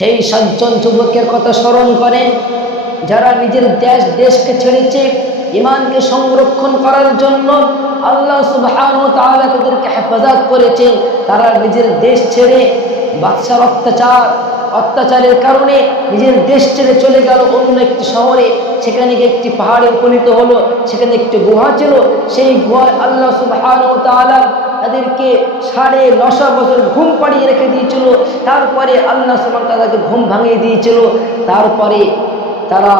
সেই সাতজন যুবকের কথা স্মরণ করেন যারা নিজের দেশকে ছেড়েছে ঈমানকে সংরক্ষণ করার জন্য। আল্লাহ সুবহানাহু ওয়া তাআলা তাদেরকে হেফাজত করেছেন। তারা নিজের দেশ ছেড়ে বাদশার অত্যাচারের কারণে নিজের দেশ ছেড়ে চলে গেল অন্য একটি শহরে। সেখানে গিয়ে একটি পাহাড়ে উপনীত হলো। সেখানে একটি গুহা ছিল। সেই গুহায় আল্লাহ সুবহানাহু ওয়া তাআলা তাদেরকে 9.5 বছর ঘুম পাড়িয়ে রেখে দিয়েছিল। তারপরে আল্লাহ সুবহানাহু ওয়া তাআলা ঘুম ভাঙিয়ে দিয়েছিল। তারপরে তারা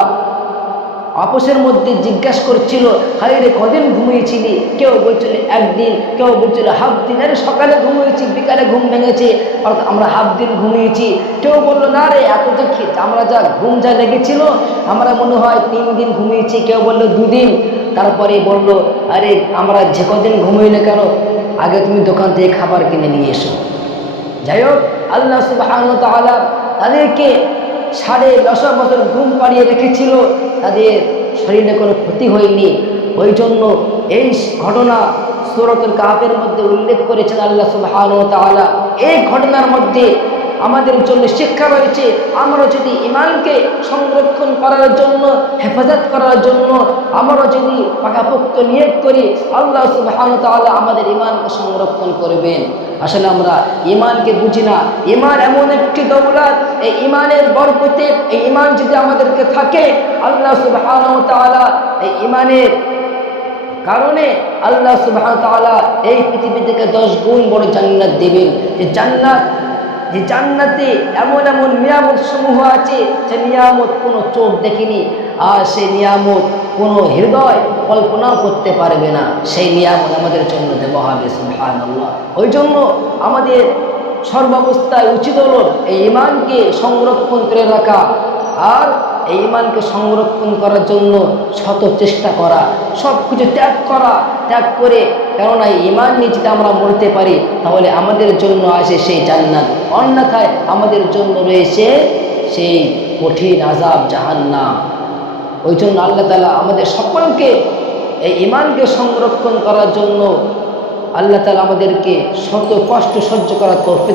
আপসের মধ্যে জিজ্ঞাসা করছিল, হায় রে কদিন ঘুমিয়েছিলি? কেউ বলছিল একদিন, কেউ বলছিল হাফ দিন। আরে সকালে ঘুমিয়েছি, বিকালে ঘুম ভেঙেছে, অর্থাৎ আমরা হাফ দিন ঘুমিয়েছি। কেউ বললো না রে এত যে আমরা ঘুম লেগেছিল আমরা মনে হয় 3 দিন ঘুমিয়েছি। কেউ বললো 2 দিন। তারপরে বললো, আরে আমরা যে কদিন ঘুমিয়ে না কেন, আগে তুমি দোকান থেকে খাবার কিনে নিয়ে এসো। যাই হোক, আল্লাহ সুবহানাহু ওয়া তাআলা তাদেরকে 9.5 বছর ঘুম পাড়িয়ে রেখেছিল। তাদের শরীরে কোনো ক্ষতি হয়নি। ওই জন্য এই ঘটনা সূরাতুল কাহফের মধ্যে উল্লেখ করেছেন আল্লাহ সুবহানাহু ওয়া তাআলা। এই ঘটনার মধ্যে আমাদের জন্য শিক্ষা রয়েছে, আমরা যদি ঈমানকে সংরক্ষণ করার জন্য, হেফাজত করার জন্য আমরা যদি পাকাপোক্ত নিয়ত করি, আল্লাহ সুবহানাহু ওয়া তাআলা আমাদের ঈমানকে সংরক্ষণ করবেন। আসলে আমরা ঈমানকে বুঝি না। ঈমান এমন একটি দৌলত, এই ঈমানের বরকতে, এই ঈমান যদি আমাদেরকে থাকে, আল্লাহ সুবহানাহু ওয়া তাআলা এই ঈমানের কারণে আল্লাহ সুবহানাহু ওয়া তাআলা এই পৃথিবী থেকে 10 গুণ বড় জান্নাত দেবেন। যে জান্নাতে এমন এমন নিয়ামত সমূহ আছে যে নিয়ামত কোনো চোখ দেখেনি, আর সেই নিয়ামত কোনো হৃদয় কল্পনাও করতে পারবে না। সেই নিয়ামত আমাদের জন্য দেওয়া হবে, সুবহানাল্লাহ। ওই জন্য আমাদের সর্বাবস্থায় উচিত হলো এই ঈমানকে সংরক্ষণ করে রাখা, আর এই ঈমানকে সংরক্ষণ করার জন্য শত চেষ্টা করা, সব কিছু ত্যাগ করে, কেননা ঈমান নিয়ে যদি আমরা মরতে পারি তাহলে আমাদের জন্য আসে সেই জান্নাত, অন্যথায় আমাদের জন্য রয়েছে সেই কঠিন আযাব জাহান্নাম। ওই জন্য আল্লাহ তাআলা আমাদের সকলকে এই ঈমানকে সংরক্ষণ করার জন্য আল্লাহ তাআলা আমাদেরকে শত কষ্ট সহ্য করার তৌফিক